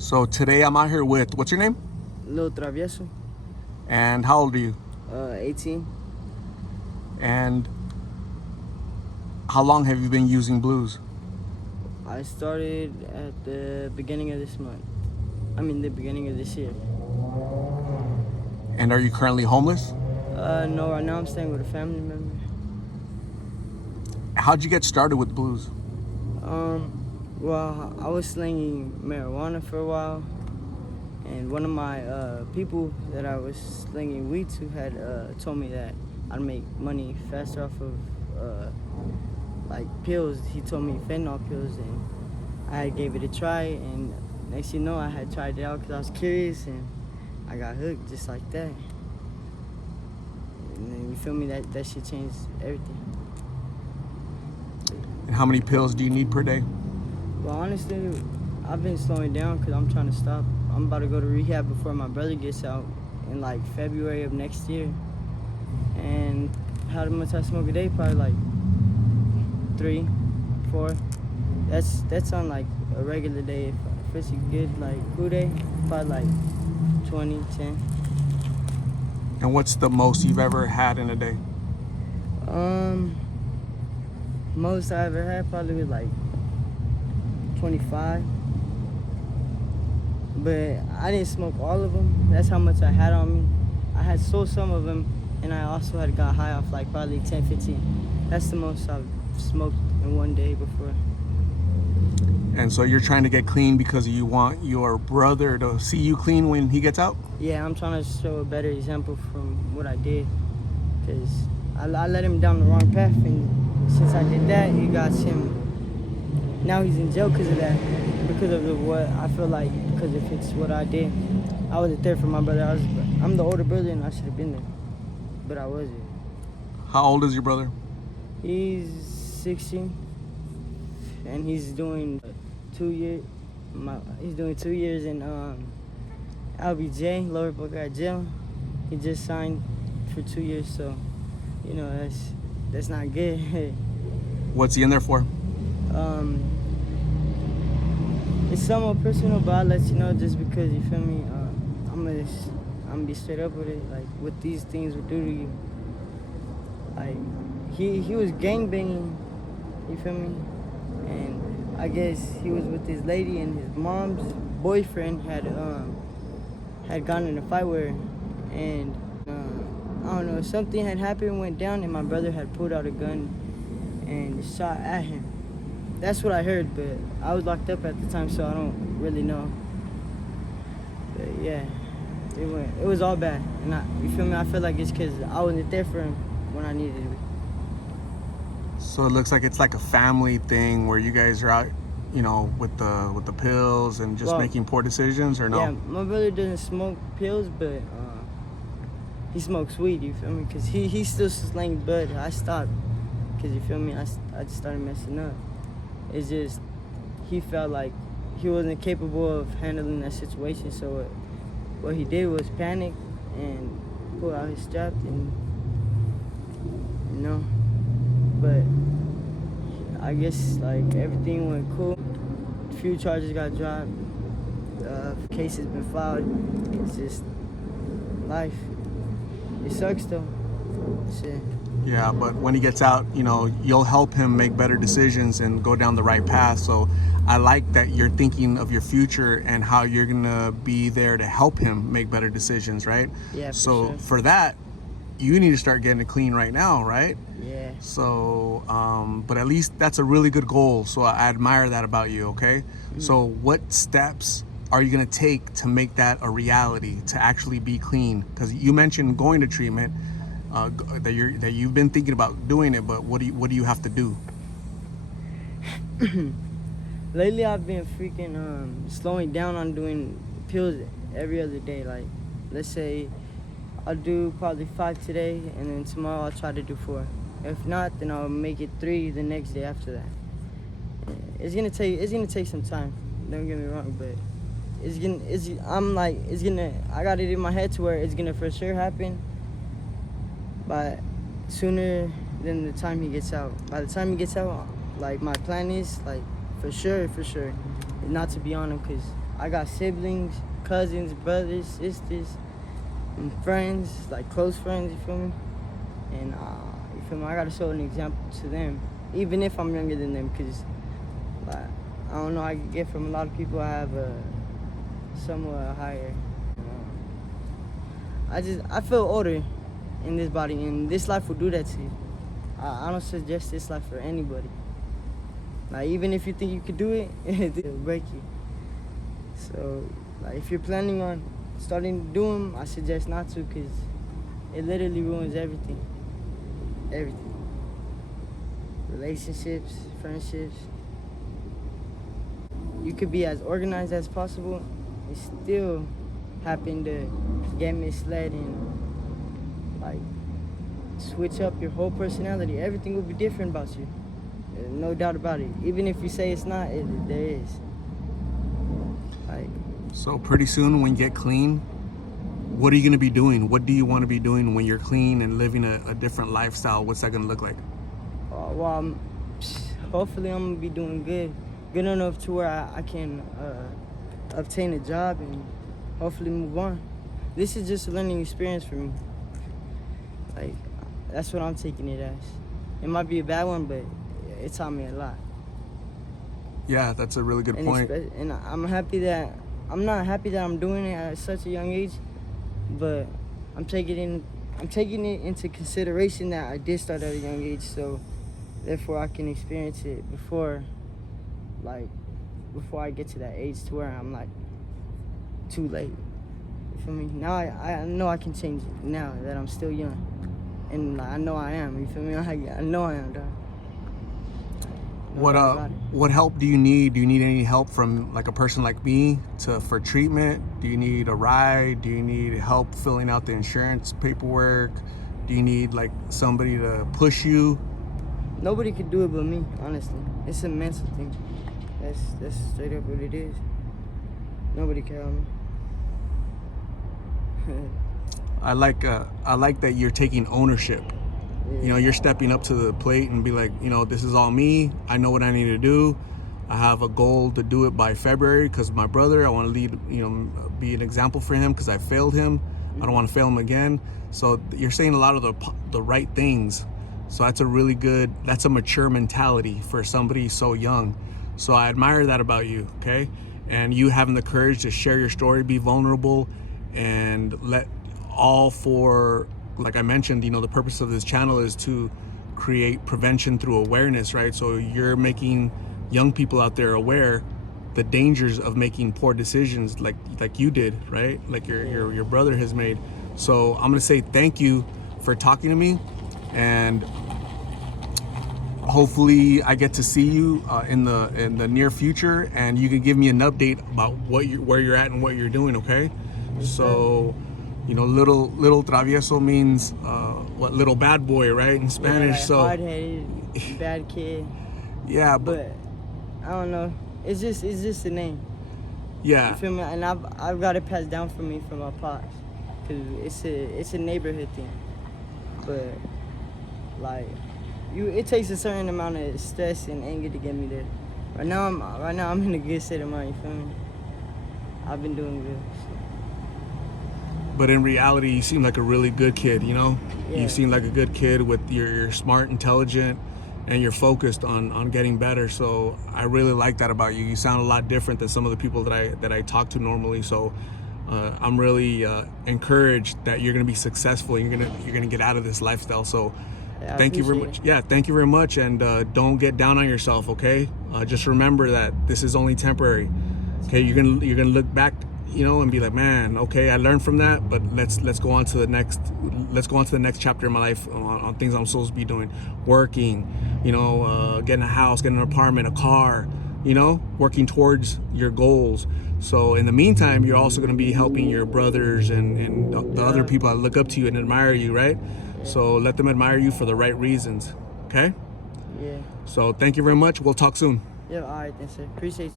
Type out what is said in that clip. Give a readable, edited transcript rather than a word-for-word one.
So today I'm out here with, what's your name? Lil Travieso, And how old are you? 18. And how long have you been using blues? I started at the beginning of this month. The beginning of this year. And are you currently homeless? No, right now I'm staying with a family member. How'd you get started with blues? Well, I was slinging marijuana for a while, and one of my people that I was slinging weed to had told me that I'd make money faster off of like pills. He told me fentanyl pills, and I gave it a try, and next you know I had tried it out because I was curious, and I got hooked just like that. And then, you feel me, that shit changed everything. And how many pills do you need per day? Well, honestly, I've been slowing down because I'm trying to stop. I'm about to go to rehab before my brother gets out in like February of next year. And how much I smoke a day? Probably like 3, 4. That's on like a regular day. If it's a good like cool day, probably like 20, 10. And what's the most you've ever had in a day? Most I ever had probably was like 25. But I didn't smoke all of them. That's how much I had on me. I had sold some of them, and I also had got high off like probably 10, 15. That's the most I've smoked in one day before. And so you're trying to get clean because you want your brother to see you clean when he gets out? Yeah, I'm trying to show a better example from what I did. Because I led him down the wrong path, and since I did that, it got him. Now he's in jail because of that. Because of what I feel like, because if it's what I did. I wasn't there for my brother. I'm the older brother, and I should have been there. But I wasn't. How old is your brother? He's 16, and he's doing 2 years. He's doing 2 years in LBJ, Lower Buckeye Jail. He just signed for 2 years, so you know that's not good. What's he in there for? It's somewhat personal, but I'll let you know just because, you feel me. I'm gonna be straight up with it. Like what these things would do to you. Like he was gangbanging, you feel me? And I guess he was with this lady, and his mom's boyfriend had gone in a fight with her, and I don't know, something had happened, went down, and my brother had pulled out a gun and shot at him. That's what I heard, but I was locked up at the time, so I don't really know. But yeah, it was all bad, and you feel me? I feel like it's because I wasn't there for him when I needed it. So it looks like it's like a family thing where you guys are out, you know, with the pills and just making poor decisions, or no? Yeah, my brother doesn't smoke pills, but he smokes weed, you feel me? Because he still slanging bud. I stopped because, you feel me, I just started messing up. It's just he felt like he wasn't capable of handling that situation, so what he did was panic and pull out his strap, and you know. But I guess like everything went cool. A few charges got dropped. Cases been filed. It's just life. It sucks though. Shit. Yeah, but when he gets out, you know, you'll help him make better decisions and go down the right path. So I like that you're thinking of your future and how you're gonna be there to help him make better decisions, right? Yeah. So sure. for that, you need to start getting it clean right now, right? Yeah. So, but at least that's a really good goal. So I admire that about you, okay? Mm-hmm. So what steps are you gonna take to make that a reality, to actually be clean? Because you mentioned going to treatment, that you've been thinking about doing it, but what do you have to do? Lately, I've been freaking slowing down on doing pills every other day. Like, let's say I'll do probably 5 today, and then tomorrow I'll try to do 4. If not, then I'll make it 3 the next day after that. It's gonna take some time. Don't get me wrong, but I got it in my head to where it's gonna for sure happen. But sooner than the time he gets out. By the time he gets out, like my plan is like for sure, it's not to be on them, because I got siblings, cousins, brothers, sisters, and friends, like close friends, you feel me? And you feel me? I gotta show an example to them, even if I'm younger than them, because like, I don't know, I get from a lot of people I have a somewhat higher. I feel older in this body, and this life will do that to you. I don't suggest this life for anybody. Like, even if you think you could do it, it'll break you. So, like, if you're planning on starting to do them, I suggest not to, because it literally ruins everything. Everything. Relationships, friendships. You could be as organized as possible and still happen to get misled and, like, switch up your whole personality. Everything will be different about you. No doubt about it. Even if you say it's not, there is. Like, So pretty soon when you get clean, what are you going to be doing? What do you want to be doing when you're clean and living a different lifestyle? What's that going to look like? well, hopefully I'm going to be doing good enough to where I can obtain a job and hopefully move on. This is just a learning experience for me. Like, that's what I'm taking it as. It might be a bad one, but it taught me a lot. Yeah, that's a really good point. And I'm not happy that I'm doing it at such a young age, but I'm taking it into consideration that I did start at a young age, so therefore I can experience it before I get to that age to where I'm like too late. You feel me? Now I know I can change it now that I'm still young. And I know I am, you feel me? I know I am, dog. What help do you need? Do you need any help from like a person like me for treatment? Do you need a ride? Do you need help filling out the insurance paperwork? Do you need like somebody to push you? Nobody could do it but me, honestly. It's a mental thing. That's straight up what it is. Nobody can help me. I like that you're taking ownership. Yeah. You know, you're stepping up to the plate and be like, you know, this is all me. I know what I need to do. I have a goal to do it by February because my brother, I want to lead, you know, be an example for him because I failed him. I don't want to fail him again. So you're saying a lot of the right things. So that's a mature mentality for somebody so young. So I admire that about you, okay? And you having the courage to share your story, be vulnerable, and like I mentioned, you know, the purpose of this channel is to create prevention through awareness, right? So you're making young people out there aware the dangers of making poor decisions like you did, right? Like your brother has made. So I'm gonna say thank you for talking to me, and hopefully I get to see you in the near future, and you can give me an update about where you're at and what you're doing, okay? So, you know, Lil Travieso means what, little bad boy, right, in Spanish. Yeah, like so hard-headed, bad kid. Yeah, But I don't know. It's just a name. Yeah. You feel me? And I've got it passed down from me from my pops, cause it's a neighborhood thing. But like, it takes a certain amount of stress and anger to get me there. Right now I'm in a good state of mind. You feel me? I've been doing good. So. But in reality, you seem like a really good kid, you know? Yeah. You seem like a good kid with you're smart, intelligent, and you're focused on getting better. So I really like that about you. You sound a lot different than some of the people that I talk to normally. So I'm really encouraged that you're gonna be successful and you're gonna get out of this lifestyle. So Yeah, thank you very much. Yeah, thank you very much, and don't get down on yourself, okay? Just remember that this is only temporary. Okay, you're gonna look back, you know, and be like, man, okay, I learned from that, but let's go on to the next chapter in my life on things I'm supposed to be doing, working, you know, getting a house, getting an apartment, a car, you know, working towards your goals. So in the meantime, you're also going to be helping your brothers and the other people that look up to you and admire you, right? So let them admire you for the right reasons, okay? Yeah. So thank you very much. We'll talk soon. Yeah, all right then, sir. Appreciate you.